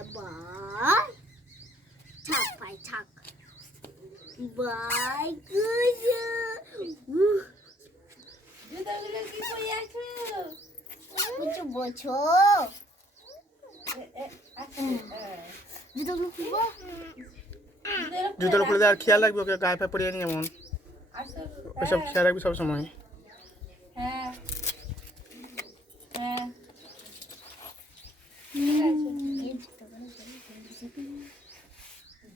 এবার ছাক ভাই ছাক bye good যেটা কি কই আছে কিছু বছো জুতো খুলবো জুতো খুলে দেওয়ার খেয়াল রাখবি ওকে গায়ে পড়িয়ে নিয়ে এমন ওইসব খেয়াল রাখবি সব সময়